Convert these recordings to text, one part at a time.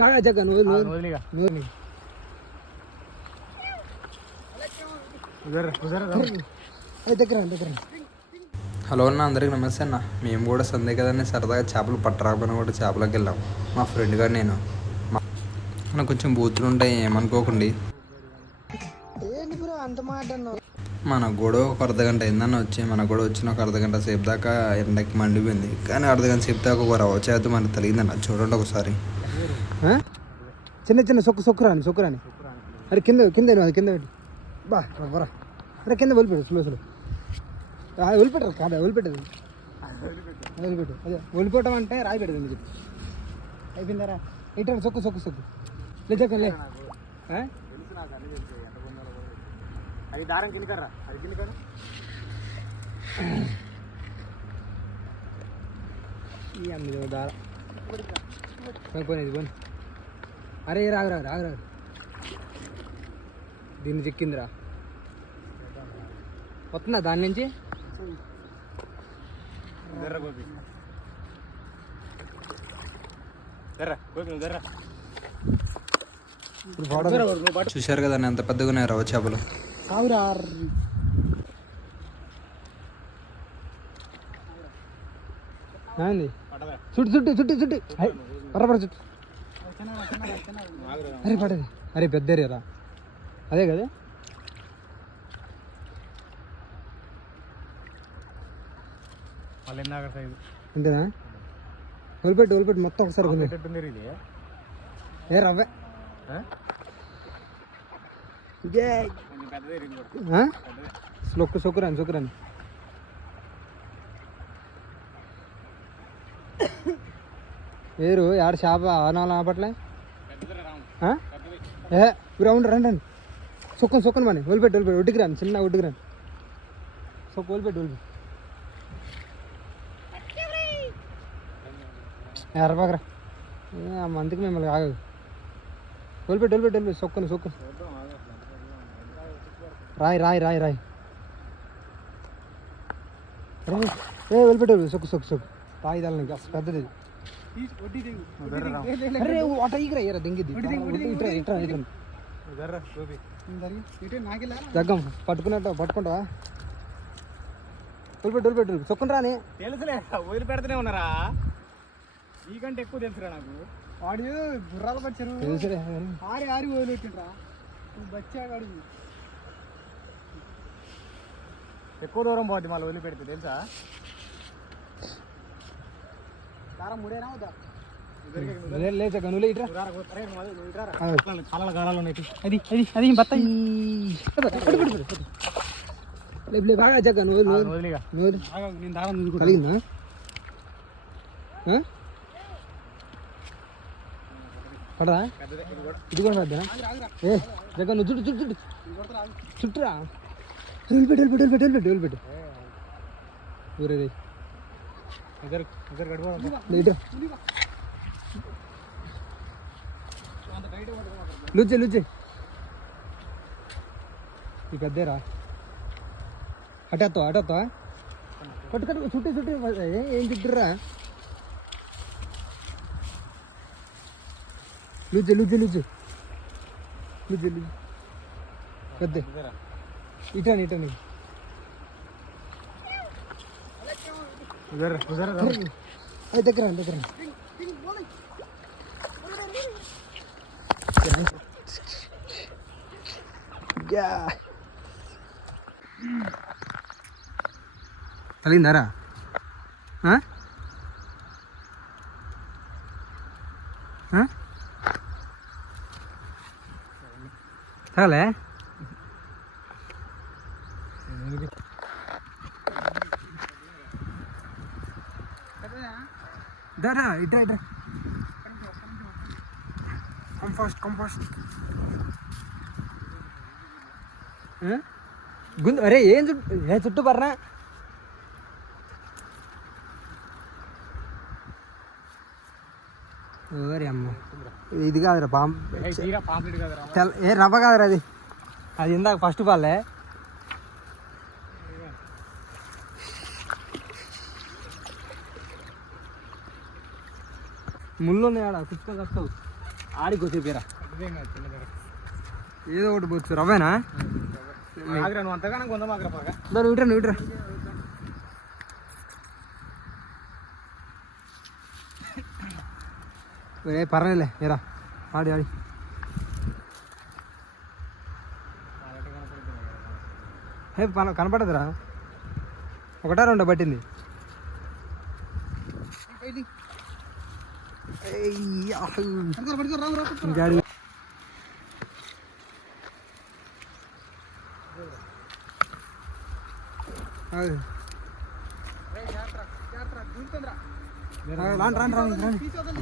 బాగా జగన్ హలో అన్న, అందరికి నమస్తే అన్న. మేము కూడా సందే కదండి సరదాగా చేపలు పట్టరాకపోయినా కూడా చేపలోకి వెళ్ళాం. మా ఫ్రెండ్ గారు నేను మన కొంచెం బూతులు ఉంటాయి, ఏమనుకోకండి. మనకు కూడా ఒక అర్ధగంట అయిందన్న వచ్చి, మనకు కూడా వచ్చిన ఒక అర్ధగంట సేపు దాకా ఎండకి మండిపోయింది. కానీ అర్ధగంట సేపు దాకా ఒక రవ్వ చేతి మనకు తగిలిందన్న. చూడండి ఒకసారి. చిన్న చిన్న సొక్కురాని అరే కింద కింద కింద పెట్టి బా రవ్వరా. అరే కింద వదిలిపెట్టు స్లో వదిలిపెట్టరు కాదా వదిలిపెట్టదు వదిలిపెట్టు. అదే వదిలిపెట్టం అంటే రాయి పెట్టదు మీకు అయిపోయిందారా. ఇట్లా సొక్కు లేచక్కలే అది దారం కిందికర్రా, అది కిందికరా. దారం పోయినది పోని. అరే రాగు దీన్ని చిక్కిందిరా. వస్తుందా దాని నుంచి? చూశారు కదండి ఎంత పెద్దగా ఉన్నాయి రవ్వ చేపలు. చుట్టి పర్రపడ చుట్టు. అరే పడది. అరే పెద్ద రా అదే కదా. అంతేనా? వదిలిపెట్టు మొత్తం ఒకసారి. ఏ రవ్వే సొక్కురాని వేరు ఆడ చేప ఆనాలు ఆపట్లే. రండి సొక్కను మని వదిలిపెట్టు ఒడ్డుకి రాను, చిన్న ఒడ్డుకి రాను. సొక్కు వదిలిపెట్టు ఎర్రబాకరా మందికి మిమ్మల్ని ఆగదు. వదిలిపెట్టు సొక్కను రాయి వదిలిపెట్టు సొక్కు రాయి దాని అసలు పెద్దది. జగ్గం పట్టుకుంటావా? వదిలిపెట్టు సొక్కను రాని. తెలుసులే, వదిలిపెడుతూనే ఉన్నారా. నీకంటే ఎక్కువ తెలుసురా నాకు. వాడు గుర్రాలు పట్టారు తెలుసులే. ఆరి వదిలిపెట్టిండ్రా బచ్చాడు. ఎక్కువ దూరం పోద్ది మళ్ళీ వదిలిపెడితే తెలుసా. దారం ముడేనా వద్దా? చాలా గాలాలు ఉన్నాయి. అది బత్తాయి బాగా జగన్ కలిగిందా? పడదా? ఇది కూడా పడ్డా? ఏ జగన్ చుట్టురా. వదిలిపెట్టు ఊరే లుజ్జే ఈ పెద్దరా. అటేస్తావా పట్టుకట్టు చుట్టి ఏం చుట్టురా. లుజ్జే పెద్ద ఇటాని దగ్గర కలిగిందారా? తగలే దారా ఇట్రా కంపోస్ట్ గుందు. అరే ఏం చుట్టూ పర్రా. ఓరే అమ్మ ఇది కాదురా ఏ రవ్వ కాదురా అది ఇందాక ఫస్ట్ పాలే. ముళ్ళు ఉన్నాయి ఆడ కుచ్చుకొని వస్తావు ఆడికి వచ్చేపేరా ఏదో ఒకటి బొచ్చు రవ్వేనా ఆగ్రా నువ్వు అంతగానో కొందాం ఆగ్రా బాగా నువ్వు ఇట్రా పర్వాలే ఏరా ఆడి కనపడదురా ఒకటా రెండో పట్టింది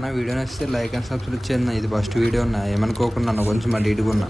నా వీడియో నచ్చితే లైక్ అండ్ సబ్స్క్రైబ్ చేయండి. ఇది ఫస్ట్ వీడియో ఉన్నా ఏమనుకోకుండా నన్ను కొంచెం అటు ఇటుకున్నా.